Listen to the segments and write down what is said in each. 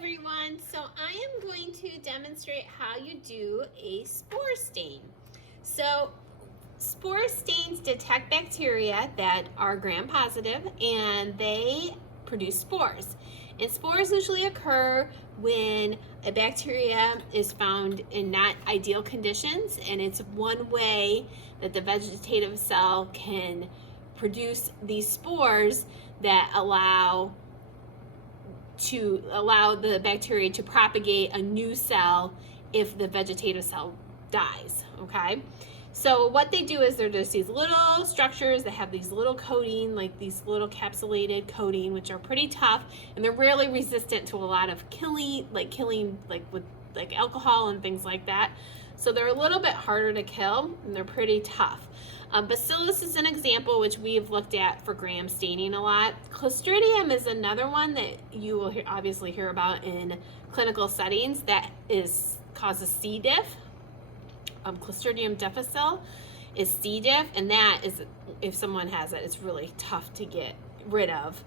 everyone. So I am going to demonstrate how you do a spore stain. So spore stains detect bacteria that are gram-positive and they produce spores. And spores usually occur when a bacteria is found in not ideal conditions, and it's one way that the vegetative cell can produce these spores that allow the bacteria to propagate a new cell if the vegetative cell dies, okay? So what they do is they're just these little structures that have these little coating, like these little capsulated coating, which are pretty tough, and they're really resistant to a lot of killing with alcohol and things like that. So they're a little bit harder to kill, and they're pretty tough. Bacillus is an example which we've looked at for gram staining a lot. Clostridium is another one that you will obviously hear about in clinical settings that causes C. diff. Clostridium difficile is C. diff, and that is, if someone has it, it's really tough to get rid of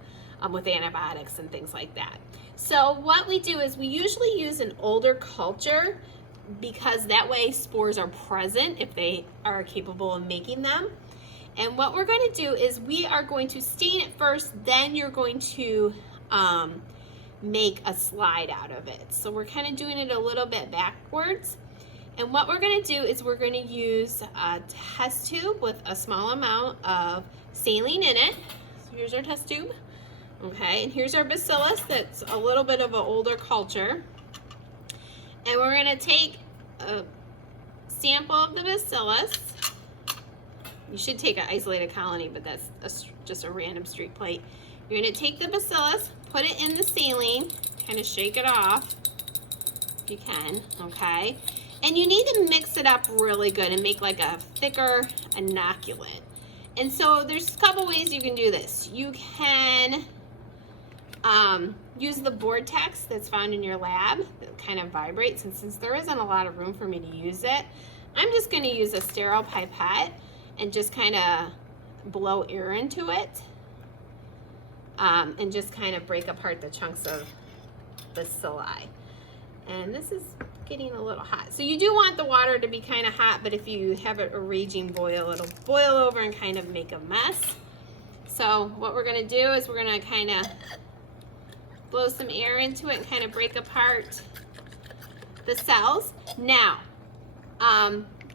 with antibiotics and things like that. So what we do is we usually use an older culture, because that way spores are present if they are capable of making them. And what we're going to do is we are going to stain it first, then you're going to make a slide out of it. So we're kind of doing it a little bit backwards. And what we're going to do is we're going to use a test tube with a small amount of saline in it. So here's our test tube. Okay, and here's our bacillus that's a little bit of an older culture. And we're going to take a sample of the bacillus. You should take an isolated colony, but that's just a random streak plate. You're going to take the bacillus, put it in the saline, kind of shake it off if you can, okay? And you need to mix it up really good and make like a thicker inoculant. And so there's a couple ways you can do this. You can use the vortex that's found in your lab that kind of vibrates, and since there isn't a lot of room for me to use it, I'm just going to use a sterile pipette and just kind of blow air into it and just kind of break apart the chunks of bacilli. And this is getting a little hot. So you do want the water to be kind of hot, but if you have a raging boil, it'll boil over and kind of make a mess. So what we're going to do is we're going to kind of blow some air into it and kind of break apart the cells. Now,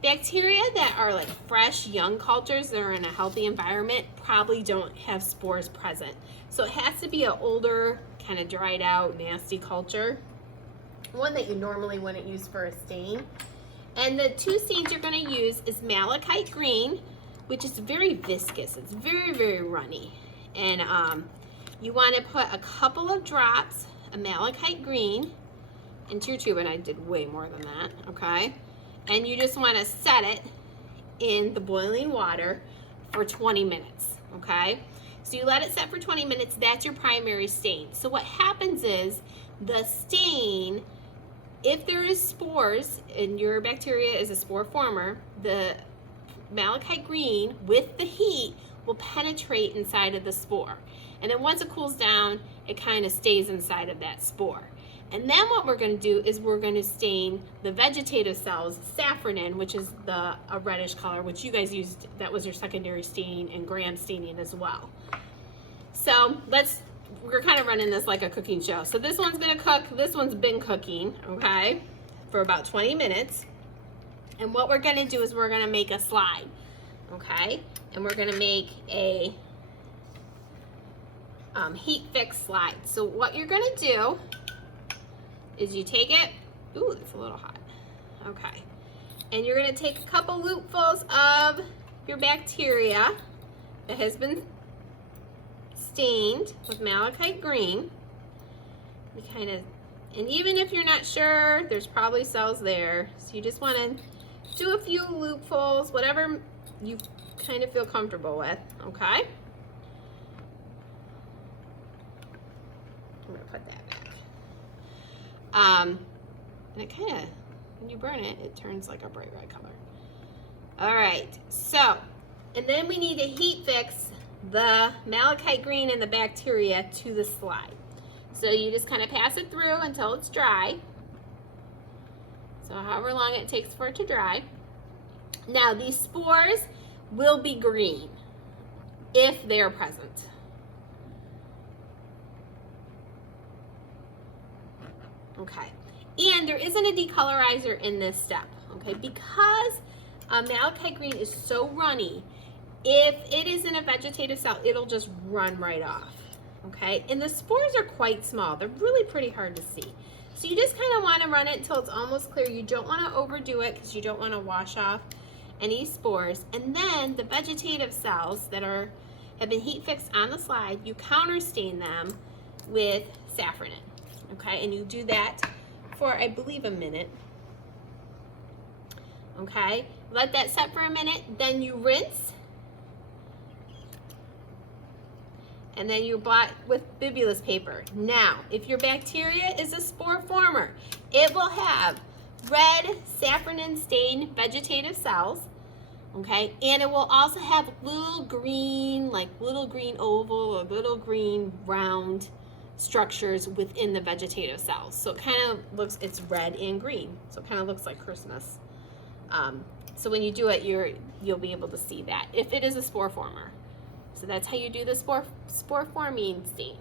bacteria that are like fresh, young cultures that are in a healthy environment probably don't have spores present. So it has to be an older, kind of dried out, nasty culture. One that you normally wouldn't use for a stain. And the two stains you're going to use is malachite green, which is very viscous. It's very, very runny. And you want to put a couple of drops of malachite green into your tube, and I did way more than that, okay? And you just want to set it in the boiling water for 20 minutes, okay? So you let it set for 20 minutes, that's your primary stain. So what happens is the stain, if there is spores and your bacteria is a spore former, the malachite green with the heat will penetrate inside of the spore. And then once it cools down, it kind of stays inside of that spore. And then what we're going to do is we're going to stain the vegetative cells, saffronin, which is a reddish color, which you guys used, that was your secondary stain and gram staining as well. So we're kind of running this like a cooking show. So this one's going to cook, this one's been cooking, okay, for about 20 minutes. And what we're going to do is we're going to make a slide, okay? And we're going to make a heat fix slide. So what you're going to do is you take it, ooh, it's a little hot, okay. And you're going to take a couple loopfuls of your bacteria that has been stained with malachite green. You kind of, and even if you're not sure, there's probably cells there. So you just want to do a few loopfuls, whatever you kind of feel comfortable with, okay? I'm going to put that back. And it kind of, when you burn it, it turns like a bright red color. All right, so, and then we need to heat fix the malachite green and the bacteria to the slide. So you just kind of pass it through until it's dry. So however long it takes for it to dry. Now these spores will be green if they're present. Okay, and there isn't a decolorizer in this step, okay, because malachite green is so runny. If it is in a vegetative cell, it'll just run right off, okay? And the spores are quite small. They're really pretty hard to see. So you just kind of want to run it until it's almost clear. You don't want to overdo it because you don't want to wash off any spores. And then the vegetative cells that have been heat fixed on the slide, you counter stain them with safranin, okay? And you do that for, I believe, a minute. Okay, let that set for a minute, then you rinse. And then you blot with bibulous paper. Now, if your bacteria is a spore former, it will have red safranin stained vegetative cells, okay? And it will also have little green, like little green oval or little green round structures within the vegetative cells. So it kind of looks, it's red and green. So it kind of looks like Christmas. So when you do it, you'll be able to see that if it is a spore former. So that's how you do the spore forming stain.